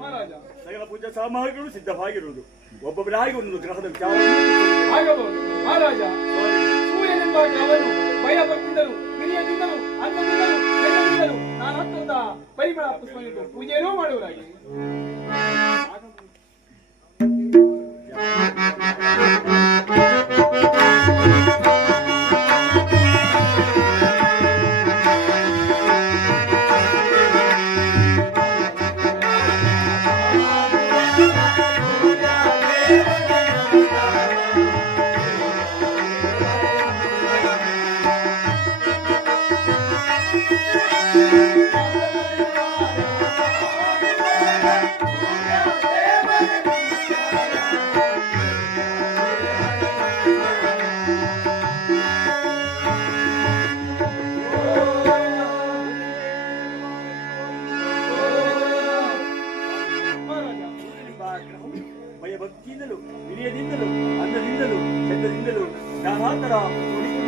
ಮಹಾರಾಜ ಸಕಲ ಪೂಜಾ ಸಾಮಗ್ರಿಗಳು ಸಿದ್ಧವಾಗಿರುವುದು. ಒಬ್ಬೊಬ್ಬರಾಗಿ ಒಂದು ಗ್ರಹದ ವಿಚಾರ ಆಗಬಹುದು ಮಹಾರಾಜ. ಸೂರ್ಯನೆಂಬ ಗ್ರಹವನ್ನು ಭಯಭಕ್ತಿಂದಲೂ ವಿನಯದಿಂದಲೂ ಅನ್ನದಿಂದಲೂ ಬೆಳದಿಂದಲೂ ನಾನು ಹತ್ತದ ಪರಿಮಳ ಪುಷ್ಪನಿಂದ ಪೂಜೆಯನ್ನೂ ಮಾಡುವರಾಗಿ. ಭಯಭಕ್ತಿಯಿಂದಲೂ ವಿನಯದಿಂದಲೂ ಅನ್ನದಿಂದಲೂ ಚಂದದಿಂದಲೂ ನಾನಾತರ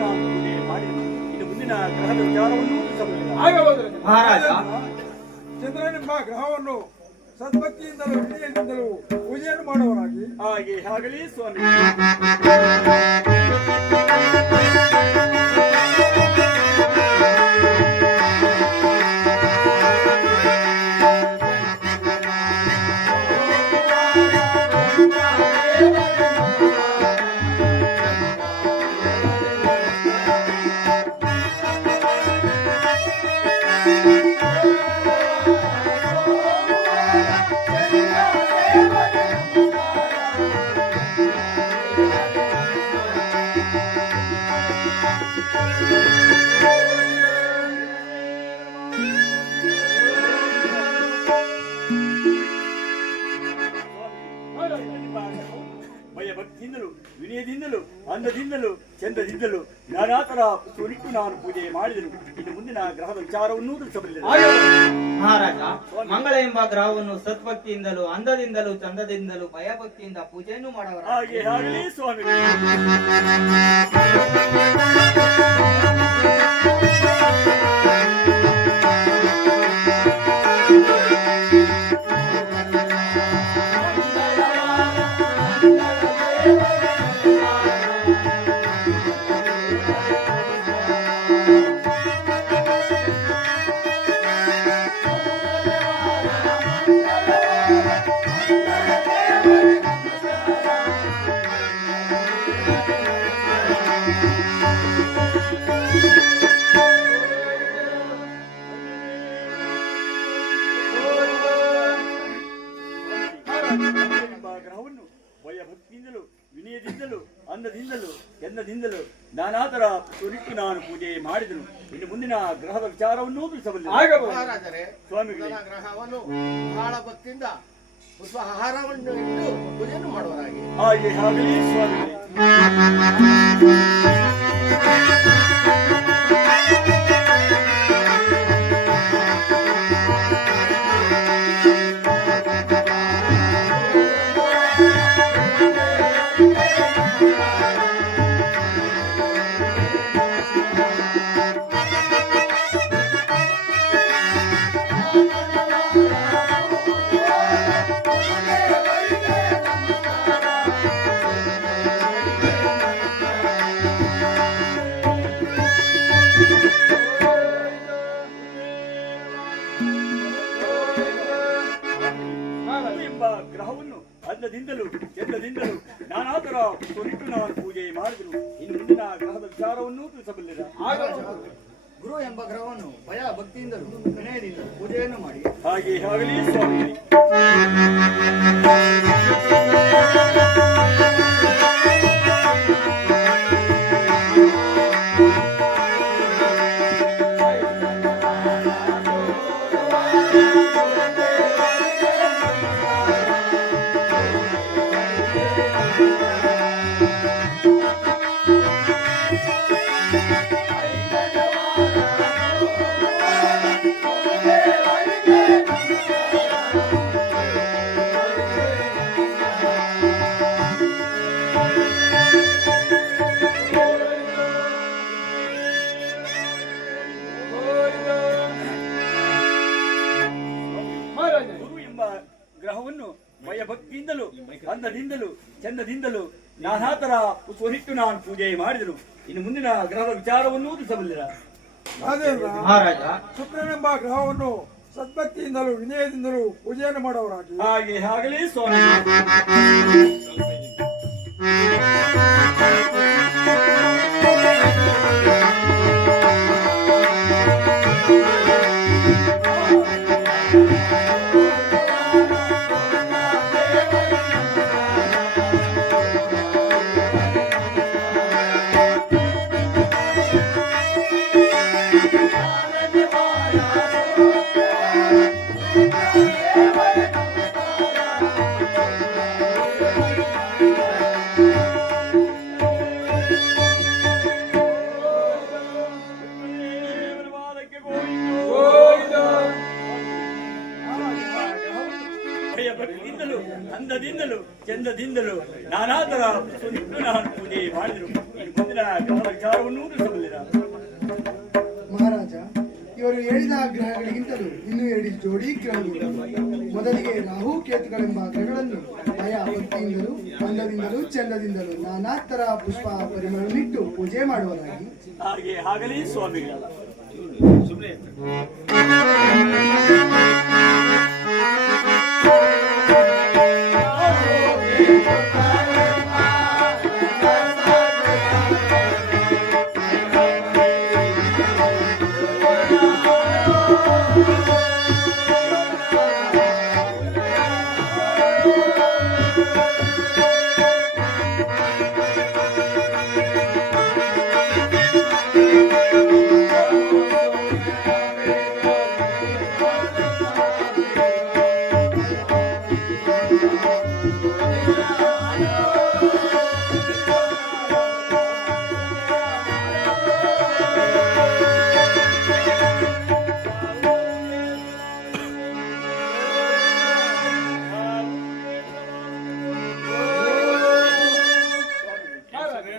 ನಾನು ಪೂಜೆ ಮಾಡಿದನು. ಇನ್ನು ಮುಂದಿನ ಗ್ರಹದ ವಿಚಾರವನ್ನು ಮಹಾರಾಜ. ಚಂದ್ರನೆಂಬ ಗ್ರಹವನ್ನು ಸದ್ಭಕ್ತಿಯಿಂದಲೂ ವಿನಯದಿಂದಲೂ ಪೂಜೆಯನ್ನು ಮಾಡುವರಾಗಿ. ಹಾಗೆ ಆಗಲಿ ಸ್ವಾಮಿ. ಭಯಭಕ್ತಿಯಿಂದಲೂ ವಿನಯದಿಂದಲೂ ಅನ್ನದಿಂದಲೂ ಚಂದದಿಂದಲೂ ನಾನಾತರ ಸುರಿಟ್ಟು ನಾನು ಪೂಜೆ ಮಾಡಿದನು. ಇನ್ನು ಮುಂದಿನ ಗ್ರಹದ ವಿಚಾರವನ್ನೂ ತಿಳಿಸಬಲ್ಲಿದೆ. ಮಹಾರಾಜ, ಮಂಗಳ ಎಂಬ ಗ್ರಹವನ್ನು ಸದ್ಭಕ್ತಿಯಿಂದಲೂ ಅಂದದಿಂದಲೂ ಚಂದದಿಂದಲೂ ಭಯಭಕ್ತಿಯಿಂದ ಪೂಜೆಯನ್ನು ಮಾಡವರು. ಹಾಗೆ ಆಗಲಿ ಸ್ವಾಮಿ. ಗ್ರಹವನ್ನು ಭಯಭಕ್ತಿಯಿಂದಲೂ ವಿನಯದಿಂದಲೂ ಅನ್ನದಿಂದಲೂ ಚಂದದಿಂದಲೂ ನಾನಾತರ ಸುರಿಟ್ಟು ನಾನು ಪೂಜೆ ಮಾಡಿದನು. ಇನ್ನು ಮುಂದಿನ ಗ್ರಹದ ವಿಚಾರವನ್ನೂ ತಿಳಿಸಬಲ್ಲೆ. ಮಹಾರಾಜರೇ, ಸ್ವಾಮಿಗಳೇ, ಗ್ರಹವನ್ನು ಬಹಳ ಭಕ್ತಿಯಿಂದ ಪುಷ್ಪ ಆಹಾರವನ್ನು ಇಟ್ಟು ಪೂಜೆಯನ್ನು ಮಾಡುವರಾಗಿ. ಹಾಗೆ ಆಗಲಿ ಸ್ವಾಮಿಗಳೇ. ಎಂಬ ಗ್ರಹವನ್ನು ಅನ್ನದಿಂದಲೂ ಚಂದದಿಂದಲೂ ನಾನಾತರ ಸುರಿಟ್ಟು ನಾನು ಪೂಜೆ ಮಾಡಿದನು. ಇನ್ನು ಮುಂದಿನ ಗ್ರಹದ ವಿಚಾರವನ್ನೂ ತಿಳಿಸಬಲ್ಲಿದೆ. ಗುರು ಎಂಬ ಗ್ರಹವನ್ನು ಭಯ ಭಕ್ತಿಯಿಂದಲೂ ವಿನಯದಿಂದ ಪೂಜೆಯನ್ನು ಮಾಡಿ. ಹಾಗೆ ಆಗಲಿ ಸ್ವಾಮಿ. ಗ್ರಹವನ್ನು ಭಯಭಕ್ತಿಯಿಂದಲೂ ಅಂದದಿಂದಲೂ ಚಂದದಿಂದಲೂ ನಾನಾ ತರ ಸ್ವರಿಟ್ಟು ನಾನು ಪೂಜೆ ಮಾಡಿದರು. ಇನ್ನು ಮುಂದಿನ ಗ್ರಹದ ವಿಚಾರವನ್ನು ತಿಳಿಸಬಲ್ಲಿರ? ರಾಜೇಂದ್ರ, ಮಹಾರಾಜ ಶುಕ್ರನೆಂಬ ಗ್ರಹವನ್ನು ಸದ್ಭಕ್ತಿಯಿಂದಲೂ ವಿನಯದಿಂದಲೂ ಪೂಜೆಯನ್ನು ಮಾಡುವರಾಗಿ ಹಾಗೆ ಆಗಲಿ ಸ್ವಾಮಿ. ಭಯಭಕ್ತಿಯಿಂದಲೂ ಅಂದದಿಂದಲೂ ಚಂದದಿಂದಲೂ ನಾನಾ ತರ ಸುನಿಟ್ಟು ನಾನು ಪೂಜೆ ಮಾಡಿದರು. ಇನ್ನು ಮುಂದಿನ ಗ್ರಹದ ವಿಚಾರವನ್ನು ತಿಳಿಸಬಲ್ಲಿರ? ಮಹಾರಾಜ, ಇವರು ಹೇಳಿದ ಗ್ರಹಗಳಿಗಿಂತಲೂ ಇನ್ನೂ 2 ಜೋಡಿ ಗ್ರಹಗಳು. ಮೊದಲಿಗೆ ರಾಹು ಕೇತುಗಳೆಂಬ ಗ್ರಹಗಳನ್ನು ಭಯ ಭಕ್ತಿಯಿಂದಲೂ ಅಂದದಿಂದಲೂ ಚಂದದಿಂದಲೂ ನಾನಾ ತರ ಪುಷ್ಪ ಪರಿಮಳನಿಟ್ಟು ಪೂಜೆ ಮಾಡುವರಾಗಿ ಹಾಗೆ ಆಗಲಿ ಸ್ವಾಮಿಗಳ.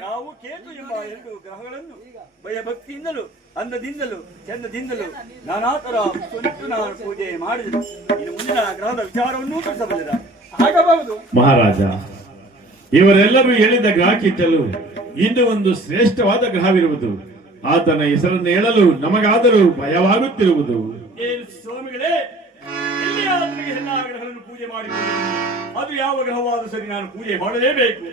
ನಾವು ಕೇತು ಎಂಬ 2 ಗ್ರಹಗಳನ್ನು ಭಯಭಕ್ತಿಯಿಂದಲೂ ಅಂದದಿಂದಲೂ ಚಂದದಿಂದಲೂ ನಾನಾ ತರ ಸುನಿಟ್ಟು ನಾನು ಪೂಜೆ ಮಾಡಿದರು. ಇನ್ನು ಮುಂದಿನ ಗ್ರಹದ ವಿಚಾರವನ್ನು ತಿಳಿಸಬಲ್ಲಿರ? ಆಗಬಹುದು. ಮಹಾರಾಜ, ಇವರೆಲ್ಲರೂ ಹೇಳಿದ ಗ್ರಹಕ್ಕಿಂತಲೂ ಇನ್ನು ಒಂದು ಶ್ರೇಷ್ಠವಾದ ಗ್ರಹವಿರುವುದು. ಆತನ ಹೆಸರನ್ನು ಹೇಳಲು ನಮಗಾದರೂ ಭಯವಾಗುತ್ತಿರುವುದು. ಏನು ಸ್ವಾಮಿಗಳೇ, ಎಲ್ಲಿಯಾದರೂ ಎಲ್ಲಾ ಗ್ರಹಗಳನ್ನು ಪೂಜೆ ಮಾಡಿಕೊಳ್ಳಿ. ಅದು ಯಾವ ಗ್ರಹವಾದರೂ ಸರಿ, ನಾನು ಪೂಜೆ ಮಾಡಲೇಬೇಕು.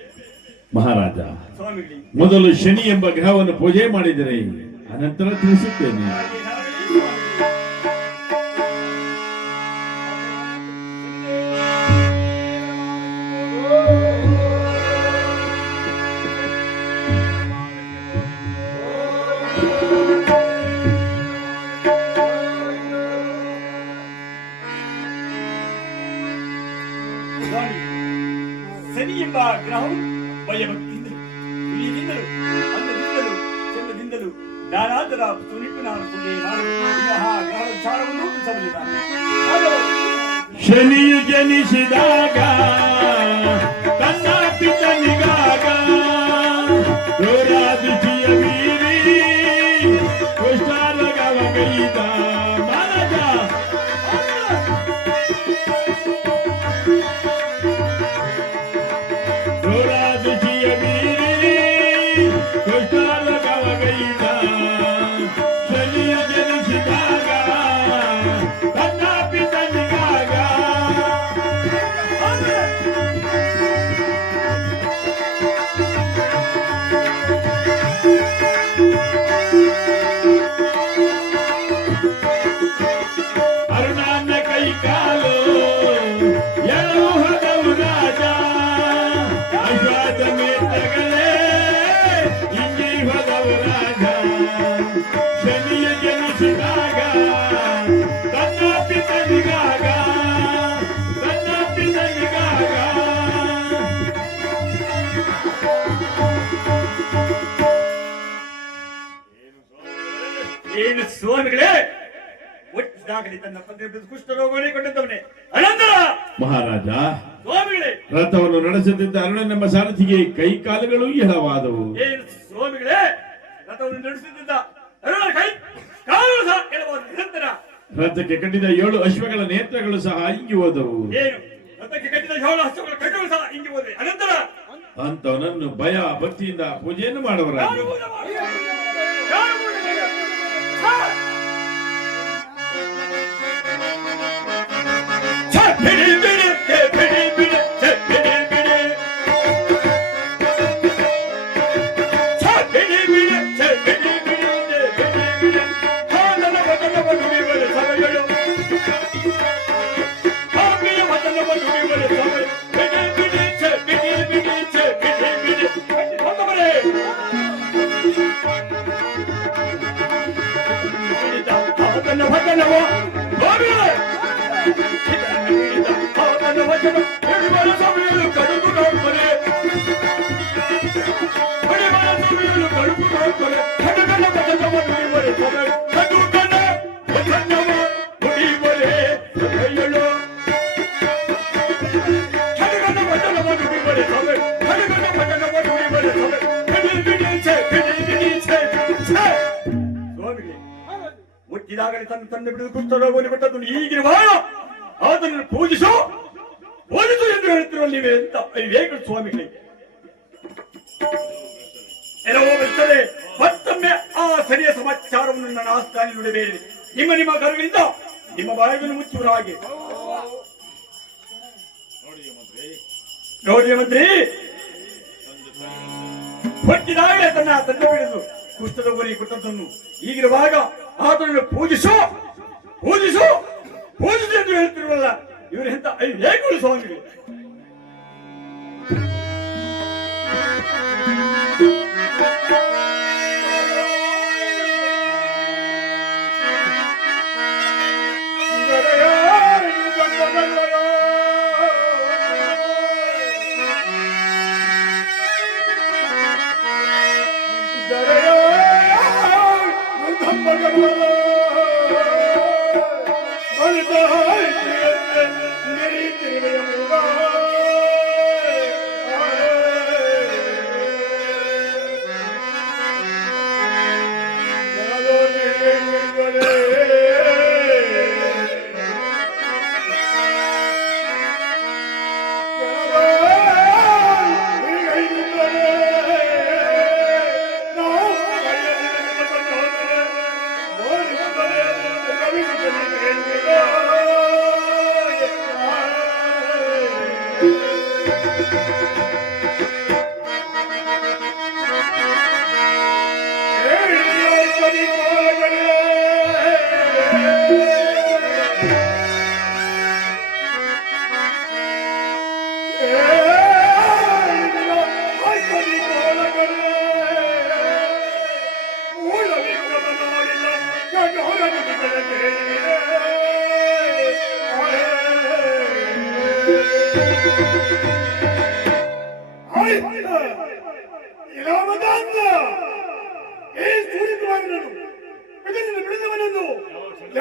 ಮಹಾರಾಜ, ಸ್ವಾಮಿಗಳೇ, ಮೊದಲು ಶನಿ ಎಂಬ ಗ್ರಹವನ್ನು ಪೂಜೆ ಮಾಡಿದರೆ ಅನಂತರ ತಿಳಿಸುತ್ತೇನೆ. ಹಾಗೆ ಆಗಲಿ ಸ್ವಾಮಿಗಳೇ. ಸ್ವಾಮಿ, ಶನಿ ಎಂಬ ಗ್ರಹವು ಭಯಭಕ್ತಿಯಿಂದಲೂ ವಿನಯದಿಂದಲೂ ಅಂದದಿಂದಲೂ ಚಂದದಿಂದಲೂ ನಾನಾ ತರ ಸುನಿಟ್ಟು ನಾನು ಪೂಜೆ ಮಾಡಿ ಗ್ರಹದ ವಿಚಾರವನ್ನು ತಿಳಿಸಬಲ್ಲಿರ? ಶನಿಯು ಜನಿಸಿದಾಗ ತನ್ನ ಪಿತನಿಗಾಗ ಘೋರಾದಿಚಿಯ ಮೀರಿ ಕುಷ್ಠರೋಗವಗೈದ ಮಹಾರಾಜ. ಘೋರಾದಿಚಿಯ ಮೀರಿ ಕುಷ್ಠರೋಗವಗೈದ ಶನಿಯು ಜನಿಸಿದಾಗ ತನ್ನ ಪಿತನಿಗಾಗ ಅರುಣಾನ್ನ ಕೈ ಕಾಲು ಎಳವು ಹದವು ರಾಜ ಅಶ್ವಾದ ಮೇತಗಳೇ ಇಂಗಿ ಹೊದವು ರಾಜ. ಶನಿಯ ಜನಿಸಿದಾಗ ತನ್ನ ಪಿತನಿಗಾಗ ತನ್ನ ಪಿತನಿಗಾಗ ಏನು ಸ್ವಾಮಿಗಳೇ, ಒಟ್ಟಿದಾಗಲಿ ತನ್ನ ಪತ್ನಿ ಕುಷ್ಠರೋಗವನ್ನೇ ಕೊಂಡಂತವನೇ ಅನಂತರ ಮಹಾರಾಜ, ಸ್ವಾಮಿಗಳೇ, ರಥವನ್ನು ನಡೆಸುತ್ತಿದ್ದ ಅರುಣನೆಂಬ ಸಾರಥಿಗೆ ಕೈ ಕಾಲುಗಳು ಎಳವಾದವು. ಏನು ಸ್ವಾಮಿಗಳೇ, ರಥವನ್ನು ನಡೆಸುತ್ತಿದ್ದ ಅರುಣ ಕೈ ಕಾಲು ಸಹ ಕೆಲವರು ನಿರಂತರ ರಥಕ್ಕೆ ಕಟ್ಟಿದ 7 ಅಶ್ವಗಳ ನೇತ್ರಗಳು ಸಹ ಇಂಗಿ ಹೋದವು. ಏನು ರಥಕ್ಕೆ ಕಟ್ಟಿದ ಶೋಣ ಹಸ್ತಗಳು ಕಟ್ಟುಗಳು ಸಹ ಹಿಂಗೆ ಹೋದ್ರೆ ಅನಂತರ ಅಂತವನನ್ನು ಭಯ ಭಕ್ತಿಯಿಂದ ಪೂಜೆಯನ್ನು ಮಾಡುವರಾಗಿ ಯಾರು ಪೂಜೆ ಮಾಡುವರು? ಯಾರು ಪೂಜೆ ಮಾಡುವರು? ಛೆ! ಛೆ, ಬಿಡಿ, ಬಿಡಿ, ಛೆ, ಬಿಡಿ, ಬಿಡಿ, ಛೆ, ಬಿಡಿ, ಬಿಡಿ. ಛೆ, ಬಿಡಿ, ಬಿಡಿ, ಛೆ, ಬಿಡಿ, ಬಿಡಿ, ಛೆ, ಬಿಡಿ, ಬಿಡಿ. ಹಾ, ನನ್ನ ವಚನವ ನುಡಿಯುವರೆ ಸಭೆಗಳು. ಹಾ, ಪ್ರಿಯ ವಚನವ ನುಡಿಯುವರೆ ಸಭೆಗಳು. ಬಿಡಿ, ಬಿಡಿ, ಛೆ, ಬಿಡಿ, ಬಿಡಿ, ಛೆ, ಬಿಡಿ, ಬಿಡಿ. ಹೊತ್ತವರೇ. ಹಿಡಿದ ಆತನ ವಚನವ ನುಡಿಯುವರೆ. ಹಿಡಿದ ಆತನ ವಚನ ಹಿಡಿಯುವರೆ ಸಭೆಗಳು ಕಡುಬು ನೋಡ್ಬರೆ. ಹಿಡಿಯುವರೆ ಸಭೆಗಳು ಕಡುಬು ನೋಡ್ಬರೆ. ಕಡುಗನ ವಚನವ ನುಡಿಯುವರೆ ಸಭೆಗಳು. ಕಡುಗನ ವಚನವ ನುಡಿಯುವರೆ ಸಭೆಗಳು. ಕಡುಗನ ವಚನವ ನುಡಿಯುವರೆ ಸಭೆಗಳು. ಕಡುಗನ ವಚನವ ನುಡಿಯುವರೆ ಸಭೆಗಳು. ಬಿಡಿ, ಬಿಡಿ, ಛೆ, ಬಿಡಿ, ಬಿಡಿ, ಛೆ, ಛೆ. ಸ್ವಾಮಿಗಳೇ, ಹುಟ್ಟಿದಾಗಲೇ ತನ್ನ ಬಿಡುವುದು ಕುಷ್ಠರೋಗವನ್ನು ಬಿಟ್ಟದ್ದು ಈಗಿರುವಾಗ ಅದನ್ನು ಪೂಜಿಸು ಎಂದು ಹೇಳ್ತಿರುವ ನೀವೇ ಅಂತ ವಿವೇಕ ಸ್ವಾಮಿಗಳೇ. ಎಲ್ಲವೋ ಬರ್ತದೆ. ಮತ್ತೊಮ್ಮೆ ಆ ಸರಿಯ ಸಮಾಚಾರವನ್ನು ನನ್ನ ಆಸ್ಥಾನ ನುಡಿಬೇಡಿ. ನಿಮ್ಮ ಕರುಗಳಿಂದ ನಿಮ್ಮ ಬಾಯನ್ನು ಮುಚ್ಚುವ ಹಾಗೆ. ನೋಡಿ ಮಂತ್ರಿ, ಹುಟ್ಟಿದಾಗಲೇ ತನ್ನ ಬಿಡುವುದು ಕುಷ್ಠರೋಗನಿಗೆ ಕೊಟ್ಟದ್ದನ್ನು ಈಗಿರುವಾಗ ಆತನನ್ನು ಪೂಜಿಸು ಎಂದು ಹೇಳ್ತಿರುವಲ್ಲ ಇವರು ಎಂತ ಹೇಗಳು ಸ್ವಾಮಿಗಳು.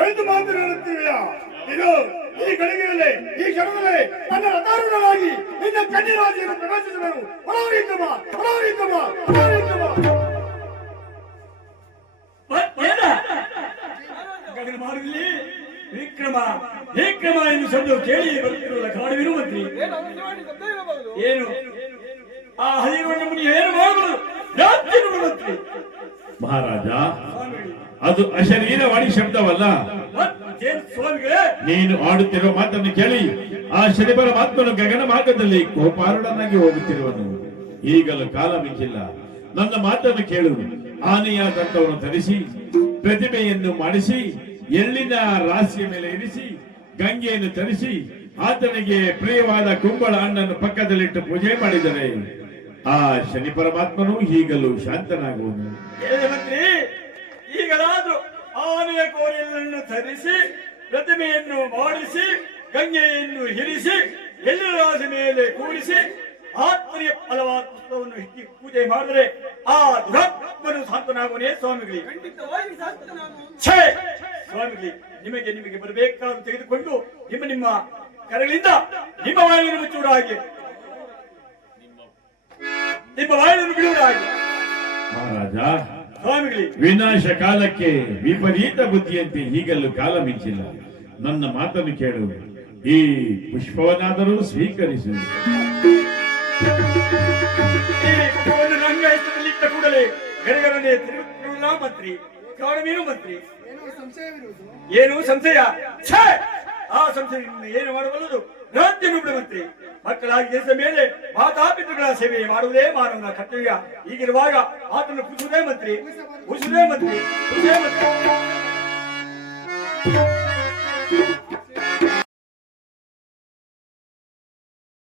ಎಂದು ಮಾತನಾಡುತ್ತೀವಿಯ ಇದು ಈ ಗಳಿಗೆಯಲ್ಲೇ ಈ ಕ್ಷಣದಲ್ಲೇ ನನ್ನ ರಥಾರೂಢನಾಗಿ ನಿನ್ನ ಕನ್ಯರಾಜಿಯನ್ನು ಪ್ರವೇಶಿಸುವರು. ಹೊರವಿಕ್ಕಮ ಹೊರವಿಕ್ಕಮ ಹೊರವಿಕ್ಕಮ ಮಾಡಲಿ ವಿಕ್ರಮ ವಿಕ್ರಮ ಎಂದು ಶಬ್ದ ಕೇಳಿ ಬರುತ್ತಿರುವ ಕಾಡುವಿರು ಮಂತ್ರಿ ಏನು ಆ ಹರಿವನ್ನು ಮುನಿ ಏನು ಮಾಡಬಹುದು ಮಂತ್ರಿ ಮಹಾರಾಜ, ಅದು ಅಶರೀರವಾಣಿ ಶಬ್ದವಲ್ಲ. ಸ್ವಾಮಿಗಳೇ, ನೀನು ಆಡುತ್ತಿರುವ ಮಾತನ್ನು ಕೇಳಿ ಆ ಶನಿ ಪರಮಾತ್ಮನು ಗಗನ ಮಾರ್ಗದಲ್ಲಿ ಕೋಪಾರುಡನಾಗಿ ಹೋಗುತ್ತಿರುವನು. ಈಗಲೂ ಕಾಲ ಮಿಂಚಿಲ್ಲ. ನನ್ನ ಮಾತನ್ನು ಕೇಳು. ಆನೆಯಾದಂತವನ್ನು ಧರಿಸಿ ಪ್ರತಿಮೆಯನ್ನು ಮಾಡಿಸಿ ಎಳ್ಳಿನ ರಾಶಿಯ ಮೇಲೆ ಇರಿಸಿ ಗಂಗೆಯನ್ನು ತರಿಸಿ ಆತನಿಗೆ ಪ್ರಿಯವಾದ ಕುಂಬಳ ಹಣ್ಣನ್ನು ಪಕ್ಕದಲ್ಲಿಟ್ಟು ಪೂಜೆ ಮಾಡಿದರೆ ಆ ಶನಿ ಪರಮಾತ್ಮನು ಈಗಲೂ ಶಾಂತನಾಗುವನು. ಮಂತ್ರಿ, ಈಗಲಾದ್ರೂ ಆನೆಯ ಕೋರೆಯನ್ನು ಧರಿಸಿ ಪ್ರತಿಮೆಯನ್ನು ಮಾಡಿಸಿ ಗಂಗೆಯನ್ನು ಹಿರಿಸಿ ಎಳ್ಳಿನ ರಾಶಿ ಮೇಲೆ ಕೂರಿಸಿ ಆತ್ಮೀಯ ಫಲವಾದ ಪುಸ್ತಕವನ್ನು ಇಟ್ಟು ಪೂಜೆ ಮಾಡಿದರೆ ಆ ದುರಾತ್ಮನು ಶಾಂತನಾಗುವನೇ ಸ್ವಾಮಿಗಳೇ. ಛೇ ಸ್ವಾಮಿಗಳೇ, ನಿಮಗೆ ಬರಬೇಕಾದ ತೆಗೆದುಕೊಂಡು ನಿಮ್ಮ ಕರಗಳಿಂದ ನಿಮ್ಮ ಬಾಯಿಯನ್ನು ಮುಚ್ಚುವ ಹಾಗೆ, ನಿಮ್ಮ ಬಾಯಿಯನ್ನು ಬಿಡುವ ಹಾಗೆ. ಮಹಾರಾಜ, ಸ್ವಾಮಿಗಳೇ, ವಿನಾಶ ಕಾಲಕ್ಕೆ ವಿಪರೀತ ಬುದ್ಧಿಯಂತೆ ಈಗಲೂ ಕಾಲ ಮಿಂಚಿಲ್ಲ. ನನ್ನ ಮಾತನ್ನು ಕೇಳು. ಈ ಪುಷ್ಪವನ್ನಾದರೂ ಸ್ವೀಕರಿಸು. ಈ ಪುಷ್ಪವನ್ನು ರಂಗಾಯಸ್ತದಲ್ಲಿ ಇಟ್ಟ ಕೂಡಲೇ ಗರಗರನೆ ತಿರುಗುತ್ತಿರಲಿಲ್ಲ ಮಂತ್ರಿ. ಕಾರಣವೇನು ಮಂತ್ರಿ? ಏನೋ ಸಂಶಯವಿರುವುದು. ಏನು ಸಂಶಯ? ಛೇ! ಆ ಸಂಶಯದಿಂದ ಏನು ಮಾಡಬಲ್ಲದು? ರಾಜ್ಯ ನುಡಿದ ಮಂತ್ರಿ. ಮಕ್ಕಳಾಗಿ ದೇಶದ ಮೇಲೆ ಮಾತಾಪಿತೃಗಳ ಸೇವೆ ಮಾಡುವುದೇ ಮಾನವನ ಕರ್ತವ್ಯ. ಹೀಗಿರುವಾಗ ಆತನು ಕುಸುವುದೇ ಮಂತ್ರಿ, ಕುಸುವುದೇ ಮಂತ್ರಿ, ಕುಸುವುದೇ ಮಂತ್ರಿ.